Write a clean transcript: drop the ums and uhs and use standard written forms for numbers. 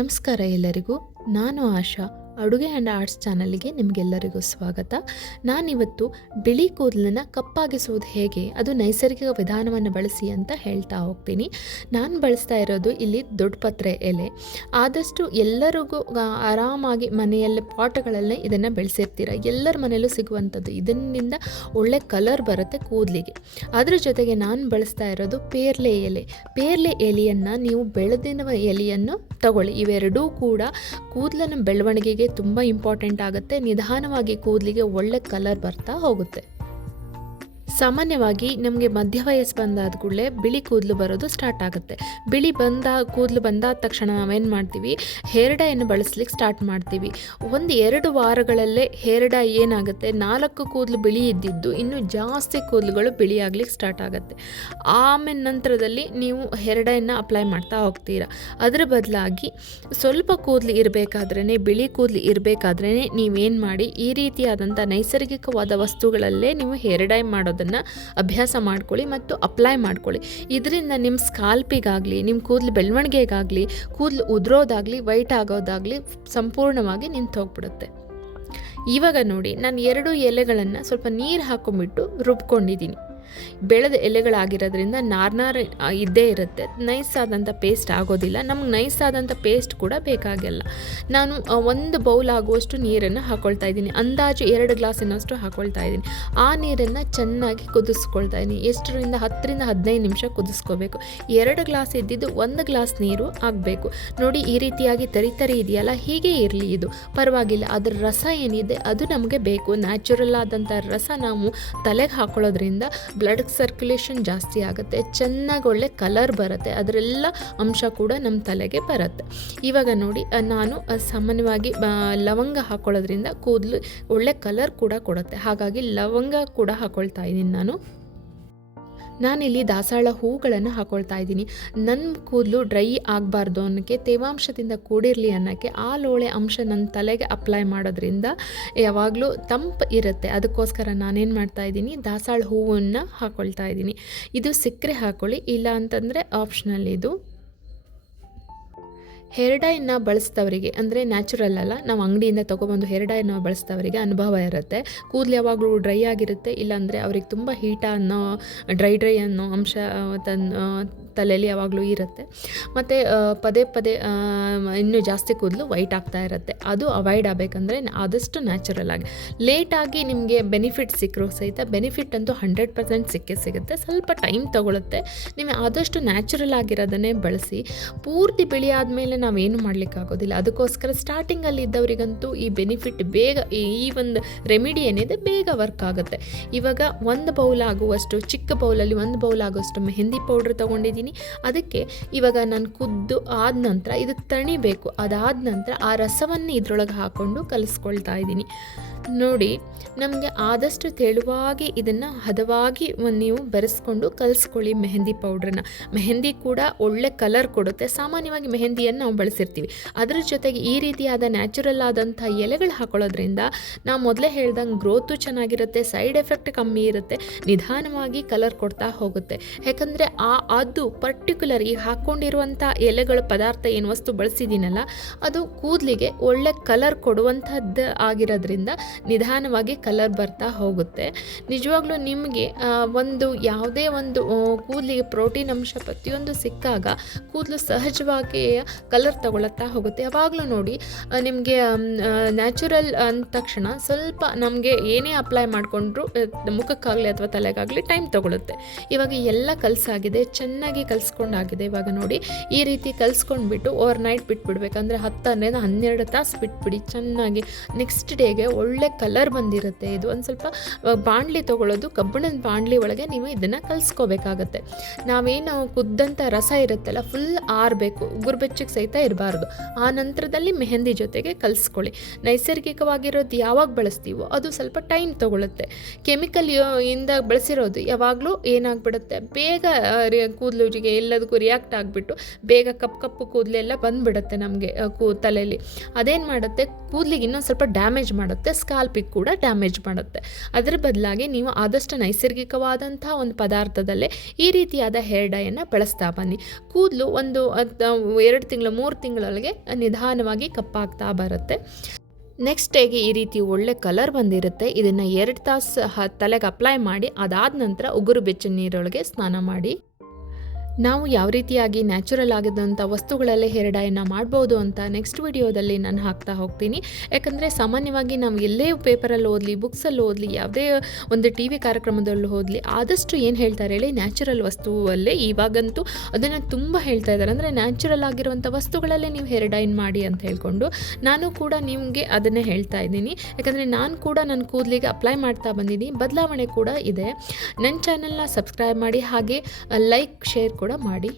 ನಮಸ್ಕಾರ ಎಲ್ಲರಿಗೂ. ನಾನು ಆಶಾ. ಅಡುಗೆ ಆ್ಯಂಡ್ ಆರ್ಟ್ಸ್ ಚಾನಲ್ಗೆ ನಿಮಗೆಲ್ಲರಿಗೂ ಸ್ವಾಗತ. ನಾನಿವತ್ತು ಬಿಳಿ ಕೂದಲನ್ನು ಕಪ್ಪಾಗಿಸುವುದು ಹೇಗೆ, ಅದು ನೈಸರ್ಗಿಕ ವಿಧಾನವನ್ನು ಬಳಸಿ ಅಂತ ಹೇಳ್ತಾ ಹೋಗ್ತೀನಿ. ನಾನು ಬಳಸ್ತಾ ಇರೋದು ಇಲ್ಲಿ ದೊಡ್ಡಪತ್ರೆ ಎಲೆ. ಆದಷ್ಟು ಎಲ್ಲರಿಗೂ ಆರಾಮಾಗಿ ಮನೆಯಲ್ಲಿ ಪಾಟ್ಗಳಲ್ಲೇ ಇದನ್ನು ಬೆಳೆಸಿರ್ತೀರ. ಎಲ್ಲರ ಮನೆಯಲ್ಲೂ ಸಿಗುವಂಥದ್ದು. ಇದರಿಂದ ಒಳ್ಳೆ ಕಲರ್ ಬರುತ್ತೆ ಕೂದಲಿಗೆ. ಅದ್ರ ಜೊತೆಗೆ ನಾನು ಬಳಸ್ತಾ ಇರೋದು ಪೇರ್ಲೆ ಎಲೆ. ಪೇರ್ಲೆ ಎಲೆಯನ್ನು ನೀವು ಬೆಳೆದಿನ ಎಲೆಯನ್ನು ತಗೊಳ್ಳಿ. ಇವೆರಡೂ ಕೂಡ ಕೂದಲಿನ ಬೆಳವಣಿಗೆಗೆ ತುಂಬ ಇಂಪಾರ್ಟೆಂಟ್ ಆಗುತ್ತೆ. ನಿಧಾನವಾಗಿ ಕೂದಲಿಗೆ ಒಳ್ಳೆ ಕಲರ್ ಬರ್ತಾ ಹೋಗುತ್ತೆ. ಸಾಮಾನ್ಯವಾಗಿ ನಮಗೆ ಮಧ್ಯ ವಯಸ್ಸು ಬಂದಾದ ಕೂಡಲೇ ಬಿಳಿ ಕೂದಲು ಬರೋದು ಸ್ಟಾರ್ಟ್ ಆಗುತ್ತೆ. ಕೂದಲು ಬಂದಾದ ತಕ್ಷಣ ನಾವೇನು ಮಾಡ್ತೀವಿ, ಹೇರ್ ಡೈಯನ್ನು ಬಳಸ್ಲಿಕ್ಕೆ ಸ್ಟಾರ್ಟ್ ಮಾಡ್ತೀವಿ. 1-2 ವಾರಗಳಲ್ಲೇ ಹೇರ್ ಡೈ ಏನಾಗುತ್ತೆ, 4 ಕೂದಲು ಬಿಳಿ ಇದ್ದಿದ್ದು ಇನ್ನೂ ಜಾಸ್ತಿ ಕೂದಲುಗಳು ಬಿಳಿ ಆಗ್ಲಿಕ್ಕೆ ಸ್ಟಾರ್ಟ್ ಆಗುತ್ತೆ. ಆಮೇಲೆ ನಂತರದಲ್ಲಿ ನೀವು ಹೇರ್ ಡೈಯನ್ನು ಅಪ್ಲೈ ಮಾಡ್ತಾ ಹೋಗ್ತೀರಾ. ಅದರ ಬದಲಾಗಿ ಸ್ವಲ್ಪ ಕೂದಲು ಇರಬೇಕಾದ್ರೇ, ಬಿಳಿ ಕೂದಲು ಇರಬೇಕಾದ್ರೇ ನೀವೇನು ಮಾಡಿ, ಈ ರೀತಿಯಾದಂಥ ನೈಸರ್ಗಿಕವಾದ ವಸ್ತುಗಳಲ್ಲೇ ನೀವು ಹೇರ್ ಡೈ ಮಾಡೋದನ್ನು ಅಭ್ಯಾಸ ಮಾಡ್ಕೊಳ್ಳಿ ಮತ್ತು ಅಪ್ಲೈ ಮಾಡ್ಕೊಳ್ಳಿ. ಇದರಿಂದ ನಿಮ್ಮ ಸ್ಕಾಲ್ಪಿಗಾಗಲಿ, ನಿಮ್ಮ ಕೂದಲು ಬೆಳವಣಿಗೆಗಾಗಲಿ, ಕೂದಲು ಉದುರೋದಾಗಲಿ, ವೈಟ್ ಆಗೋದಾಗಲಿ ಸಂಪೂರ್ಣವಾಗಿ ನಿಂತು ಹೋಗ್ಬಿಡುತ್ತೆ. ಇವಾಗ ನೋಡಿ, ನಾನು 2 ಎಲೆಗಳನ್ನು ಸ್ವಲ್ಪ ನೀರು ಹಾಕೊಂಡ್ಬಿಟ್ಟು ರುಬ್ಕೊಂಡಿದ್ದೀನಿ. ಬೆಳೆದ ಎಲೆಗಳಾಗಿರೋದ್ರಿಂದ ನಾರ್ನಾರು ಇದ್ದೇ ಇರುತ್ತೆ. ನೈಸ್ ಆದಂಥ ಪೇಸ್ಟ್ ಆಗೋದಿಲ್ಲ. ನಮ್ಗೆ ನೈಸ್ ಆದಂಥ ಪೇಸ್ಟ್ ಕೂಡ ಬೇಕಾಗಲ್ಲ. ನಾನು 1 ಬೌಲ್ ಆಗುವಷ್ಟು ನೀರನ್ನು ಹಾಕ್ಕೊಳ್ತಾ ಇದ್ದೀನಿ. ಅಂದಾಜು 2 ಗ್ಲಾಸಿನಷ್ಟು ಹಾಕ್ಕೊಳ್ತಾ ಇದ್ದೀನಿ. ಆ ನೀರನ್ನು ಚೆನ್ನಾಗಿ ಕುದಿಸ್ಕೊಳ್ತಾ ಇದ್ದೀನಿ. 10-15 ನಿಮಿಷ ಕುದಿಸ್ಕೋಬೇಕು. 2 ಗ್ಲಾಸ್ ಇದ್ದಿದ್ದು 1 ಗ್ಲಾಸ್ ನೀರು ಆಗಬೇಕು. ನೋಡಿ, ಈ ರೀತಿಯಾಗಿ ತರಿ ಇದೆಯಲ್ಲ, ಹೀಗೆ ಇರಲಿ, ಇದು ಪರವಾಗಿಲ್ಲ. ಅದರ ರಸ ಏನಿದೆ ಅದು ನಮಗೆ ಬೇಕು. ನ್ಯಾಚುರಲ್ ಆದಂಥ ರಸ ನಾವು ತಲೆಗೆ ಹಾಕೊಳ್ಳೋದ್ರಿಂದ ಬ್ಲಡ್ ಸರ್ಕ್ಯುಲೇಷನ್ ಜಾಸ್ತಿ ಆಗುತ್ತೆ, ಚೆನ್ನಾಗಿ ಒಳ್ಳೆ ಕಲರ್ ಬರುತ್ತೆ, ಅದರೆಲ್ಲ ಅಂಶ ಕೂಡ ನಮ್ಮ ತಲೆಗೆ ಬರುತ್ತೆ. ಇವಾಗ ನೋಡಿ, ನಾನು ಸಾಮಾನ್ಯವಾಗಿ ಲವಂಗ ಹಾಕೊಳ್ಳೋದ್ರಿಂದ ಕೂದಲು ಒಳ್ಳೆ ಕಲರ್ ಕೂಡ ಕೊಡುತ್ತೆ. ಹಾಗಾಗಿ ಲವಂಗ ಕೂಡ ಹಾಕೊಳ್ತಾ ಇದ್ದೀನಿ. ನಾನಿಲ್ಲಿ ದಾಸಾಳ ಹೂಗಳನ್ನು ಹಾಕೊಳ್ತಾ ಇದ್ದೀನಿ. ನನ್ನ ಕೂದಲು ಡ್ರೈ ಆಗಬಾರ್ದು ಅನ್ನೋಕ್ಕೆ, ತೇವಾಂಶದಿಂದ ಕೂಡಿರಲಿ ಅನ್ನೋಕ್ಕೆ ಆ ಲೋಳೆ ಅಂಶ ನನ್ನ ತಲೆಗೆ ಅಪ್ಲೈ ಮಾಡೋದ್ರಿಂದ ಯಾವಾಗಲೂ ತಂಪು ಇರುತ್ತೆ. ಅದಕ್ಕೋಸ್ಕರ ನಾನೇನು ಮಾಡ್ತಾ ಇದ್ದೀನಿ, ದಾಸಾಳ ಹೂವನ್ನು ಹಾಕ್ಕೊಳ್ತಾ ಇದ್ದೀನಿ. ಇದು ಸಿಕ್ಕರೆ ಹಾಕ್ಕೊಳ್ಳಿ, ಇಲ್ಲ ಅಂತಂದರೆ ಆಪ್ಷನಲ್ ಇದು. ಹೇರ್ ಡೈನ ಬಳಸಿದವರಿಗೆ, ಅಂದರೆ ನ್ಯಾಚುರಲ್ ಅಲ್ಲ, ನಾವು ಅಂಗಡಿಯಿಂದ ತೊಗೊಬಂದು ಹೇರ್ ಡೈನ ಬಳಸಿದವರಿಗೆ ಅನುಭವ ಇರುತ್ತೆ. ಕೂದಲು ಯಾವಾಗಲೂ ಡ್ರೈ ಆಗಿರುತ್ತೆ, ಇಲ್ಲಾಂದರೆ ಅವ್ರಿಗೆ ತುಂಬ ಹೀಟ ಅನ್ನೋ ಡ್ರೈ ಅನ್ನೋ ಅಂಶ ತಲೆಯಲ್ಲಿ ಯಾವಾಗಲೂ ಇರುತ್ತೆ. ಮತ್ತು ಪದೇ ಇನ್ನೂ ಜಾಸ್ತಿ ಕೂದಲು ವೈಟ್ ಆಗ್ತಾ ಇರುತ್ತೆ. ಅದು ಅವಾಯ್ಡ್ ಆಗಬೇಕಂದ್ರೆ ಆದಷ್ಟು ನ್ಯಾಚುರಲ್ ಆಗಿ. ಲೇಟಾಗಿ ನಿಮಗೆ ಬೆನಿಫಿಟ್ ಸಿಕ್ಕರೂ ಸಹಿತ ಬೆನಿಫಿಟ್ ಅಂತೂ 100% ಸಿಕ್ಕೇ ಸಿಗುತ್ತೆ. ಸ್ವಲ್ಪ ಟೈಮ್ ತೊಗೊಳುತ್ತೆ. ನೀವು ಆದಷ್ಟು ನ್ಯಾಚುರಲ್ ಆಗಿರೋದನ್ನೇ ಬಳಸಿ. ಪೂರ್ತಿ ಬಿಳಿ ಆದಮೇಲೆ ನಾವೇನು ಮಾಡಲಿಕ್ಕಾಗೋದಿಲ್ಲ. ಅದಕ್ಕೋಸ್ಕರ ಸ್ಟಾರ್ಟಿಂಗಲ್ಲಿ ಇದ್ದವರಿಗಂತೂ ಈ ಬೆನಿಫಿಟ್ ಬೇಗ, ಈ ಒಂದು ರೆಮಿಡಿ ಏನಿದೆ ಬೇಗ ವರ್ಕ್ ಆಗುತ್ತೆ. ಇವಾಗ 1 ಬೌಲ್ ಆಗುವಷ್ಟು, ಚಿಕ್ಕ ಬೌಲಲ್ಲಿ 1 ಬೌಲ್ ಆಗುವಷ್ಟು ಮೆಹಂದಿ ಪೌಡ್ರ್ ತೊಗೊಂಡಿದ್ದೀನಿ. ಅದಕ್ಕೆ ಇವಾಗ ನಾನು ಕುದ್ದು ಆದ ನಂತರ ಇದು ತಣಿಬೇಕು. ಅದಾದ ನಂತರ ಆ ರಸವನ್ನು ಇದರೊಳಗೆ ಹಾಕ್ಕೊಂಡು ಕಲಿಸ್ಕೊಳ್ತಾ ಇದ್ದೀನಿ. ನೋಡಿ, ನಮಗೆ ಆದಷ್ಟು ತೆಳುವಾಗಿ ಇದನ್ನು ಹದವಾಗಿ ನೀವು ಬೆರೆಸ್ಕೊಂಡು ಕಲಿಸ್ಕೊಳ್ಳಿ ಮೆಹಂದಿ ಪೌಡ್ರನ್ನ. ಮೆಹಂದಿ ಕೂಡ ಒಳ್ಳೆ ಕಲರ್ ಕೊಡುತ್ತೆ. ಸಾಮಾನ್ಯವಾಗಿ ಮೆಹಂದಿಯನ್ನು ನಾವು ಬಳಸಿರ್ತೀವಿ. ಅದರ ಜೊತೆಗೆ ಈ ರೀತಿಯಾದ ನ್ಯಾಚುರಲ್ ಆದಂಥ ಎಲೆಗಳು ಹಾಕೊಳ್ಳೋದ್ರಿಂದ ನಾವು ಮೊದಲೇ ಹೇಳ್ದಂಗೆ ಗ್ರೋತು ಚೆನ್ನಾಗಿರುತ್ತೆ, ಸೈಡ್ ಎಫೆಕ್ಟ್ ಕಮ್ಮಿ ಇರುತ್ತೆ, ನಿಧಾನವಾಗಿ ಕಲರ್ ಕೊಡ್ತಾ ಹೋಗುತ್ತೆ. ಯಾಕಂದರೆ ಅದು ಪರ್ಟಿಕ್ಯುಲರ್ ಈ ಹಾಕ್ಕೊಂಡಿರುವಂಥ ಎಲೆಗಳ ಪದಾರ್ಥ ಏನು ವಸ್ತು ಬಳಸಿದ್ದೀನಲ್ಲ, ಅದು ಕೂದಲಿಗೆ ಒಳ್ಳೆ ಕಲರ್ ಕೊಡುವಂಥದ್ದು ಆಗಿರೋದ್ರಿಂದ ನಿಧಾನವಾಗಿ ಕಲರ್ ಬರ್ತಾ ಹೋಗುತ್ತೆ. ನಿಜವಾಗ್ಲೂ ನಿಮಗೆ ಯಾವುದೇ ಒಂದು ಕೂದಲಿಗೆ ಪ್ರೋಟೀನ್ ಅಂಶ ಪ್ರತಿಯೊಂದು ಸಿಕ್ಕಾಗ ಕೂದಲು ಸಹಜವಾಗಿ ಕಲರ್ ತಗೊಳ್ತಾ ಹೋಗುತ್ತೆ. ಯಾವಾಗಲೂ ನೋಡಿ, ನಿಮಗೆ ನ್ಯಾಚುರಲ್ ಅಂದ ತಕ್ಷಣ ಸ್ವಲ್ಪ ನಮಗೆ ಏನೇ ಅಪ್ಲೈ ಮಾಡಿಕೊಂಡ್ರು ಮುಖಕ್ಕಾಗಲಿ ಅಥವಾ ತಲೆಗಾಗಲಿ ಟೈಮ್ ತಗೊಳುತ್ತೆ. ಇವಾಗ ಎಲ್ಲ ಕಲಸಾಗಿದೆ, ಚೆನ್ನಾಗಿ ಕಲಿಸ್ಕೊಂಡಾಗಿದೆ. ಇವಾಗ ನೋಡಿ, ಈ ರೀತಿ ಕಲಿಸ್ಕೊಂಡ್ಬಿಟ್ಟು ಓವರ್ ನೈಟ್ ಬಿಟ್ಬಿಡ್ಬೇಕಂದ್ರೆ 10-12 ತಾಸು ಬಿಟ್ಬಿಡಿ. ಚೆನ್ನಾಗಿ ನೆಕ್ಸ್ಟ್ ಡೇಗೆ ಒಳ್ಳೆ ಕಲರ್ ಬಂದಿರುತ್ತೆ. ಇದು ಒಂದು ಸ್ವಲ್ಪ ಬಾಣಲಿ ತೊಗೊಳ್ಳೋದು, ಕಬ್ಬಿಣದ ಬಾಣಲಿ ಒಳಗೆ ನೀವು ಇದನ್ನು ಕಲಿಸ್ಕೋಬೇಕಾಗತ್ತೆ. ನಾವೇನು ಕುದ್ದಂಥ ರಸ ಇರುತ್ತಲ್ಲ, ಫುಲ್ ಆರಬೇಕು, ಉಗುರುಬೆಚ್ಚಗೆ ಸಹಿತ ಇರಬಾರ್ದು. ಆ ನಂತರದಲ್ಲಿ ಮೆಹಂದಿ ಜೊತೆಗೆ ಕಲಿಸ್ಕೊಳ್ಳಿ. ನೈಸರ್ಗಿಕವಾಗಿರೋದು ಯಾವಾಗ ಬಳಸ್ತೀವೋ ಅದು ಸ್ವಲ್ಪ ಟೈಮ್ ತೊಗೊಳುತ್ತೆ. ಕೆಮಿಕಲ್ ಇಂದ ಬಳಸಿರೋದು ಯಾವಾಗಲೂ ಏನಾಗ್ಬಿಡುತ್ತೆ, ಬೇಗ ಕೂದಲಿಗೆ ಎಲ್ಲದಕ್ಕೂ ರಿಯಾಕ್ಟ್ ಆಗಿಬಿಟ್ಟು ಬೇಗ ಕಪ್ಪು ಕೂದಲೆಲ್ಲ ಬಂದುಬಿಡುತ್ತೆ ನಮಗೆ ತಲೆಯಲ್ಲಿ. ಅದೇನು ಮಾಡುತ್ತೆ, ಕೂದಲಿಗೆ ಇನ್ನೊಂದು ಸ್ವಲ್ಪ ಡ್ಯಾಮೇಜ್ ಮಾಡುತ್ತೆ, ಸ್ಕಾಲ್ಪಿಗೆ ಕೂಡ ಡ್ಯಾಮೇಜ್ ಮಾಡುತ್ತೆ. ಅದರ ಬದಲಾಗಿ ನೀವು ಆದಷ್ಟು ನೈಸರ್ಗಿಕವಾದಂಥ ಒಂದು ಪದಾರ್ಥದಲ್ಲೇ ಈ ರೀತಿಯಾದ ಹೇರ್ ಡೈಯನ್ನು ಬಳಸ್ತಾ ಬನ್ನಿ. ಕೂದಲು ಒಂದು 2 ತಿಂಗಳು 3 ತಿಂಗಳೊಳಗೆ ನಿಧಾನವಾಗಿ ಕಪ್ಪಾಗ್ತಾ ಬರುತ್ತೆ. ನೆಕ್ಸ್ಟ್ ಡೇಗೆ ಈ ರೀತಿ ಒಳ್ಳೆ ಕಲರ್ ಬಂದಿರುತ್ತೆ. ಇದನ್ನು 2 ತಾಸು ತಲೆಗೆ ಅಪ್ಲೈ ಮಾಡಿ ಅದಾದ ನಂತರ ಉಗುರು ಬೆಚ್ಚ ನೀರೊಳಗೆ ಸ್ನಾನ ಮಾಡಿ. ನಾವು ಯಾವ ರೀತಿಯಾಗಿ ನ್ಯಾಚುರಲ್ ಆಗಿದ್ದಂಥ ವಸ್ತುಗಳಲ್ಲೇ ಹೇರ್ ಡೈನ ಮಾಡ್ಬೋದು ಅಂತ ನೆಕ್ಸ್ಟ್ ವಿಡಿಯೋದಲ್ಲಿ ನಾನು ಹಾಕ್ತಾ ಹೋಗ್ತೀನಿ. ಯಾಕಂದರೆ ಸಾಮಾನ್ಯವಾಗಿ ನಾವು ಎಲ್ಲೇ ಪೇಪರಲ್ಲಿ ಓದಲಿ, ಬುಕ್ಸಲ್ಲಿ ಓದಲಿ, ಯಾವುದೇ ಒಂದು TV ಕಾರ್ಯಕ್ರಮದಲ್ಲೂ ಓದಲಿ, ಆದಷ್ಟು ಏನು ಹೇಳ್ತಾರೆ ಹೇಳಿ, ನ್ಯಾಚುರಲ್ ವಸ್ತುವಲ್ಲೇ ಇವಾಗಂತೂ ಅದನ್ನು ತುಂಬ ಹೇಳ್ತಾ ಇದ್ದಾರೆ. ಅಂದರೆ ನ್ಯಾಚುರಲ್ ಆಗಿರುವಂಥ ವಸ್ತುಗಳಲ್ಲೇ ನೀವು ಹೇರ್ ಡೈನ್ ಮಾಡಿ ಅಂತ ಹೇಳ್ಕೊಂಡು ನಾನು ಕೂಡ ನಿಮಗೆ ಅದನ್ನೇ ಹೇಳ್ತಾ ಇದ್ದೀನಿ. ಯಾಕಂದರೆ ನಾನು ಕೂಡ ನನ್ನ ಕೂದಲಿಗೆ ಅಪ್ಲೈ ಮಾಡ್ತಾ ಬಂದಿದ್ದೀನಿ. ಬದಲಾವಣೆ ಕೂಡ ಇದೆ. ನನ್ನ ಚಾನಲ್ನ ಸಬ್ಸ್ಕ್ರೈಬ್ ಮಾಡಿ, ಹಾಗೆ ಲೈಕ್ ಶೇರ್ ಕೂಡ ಮಾಡಿ.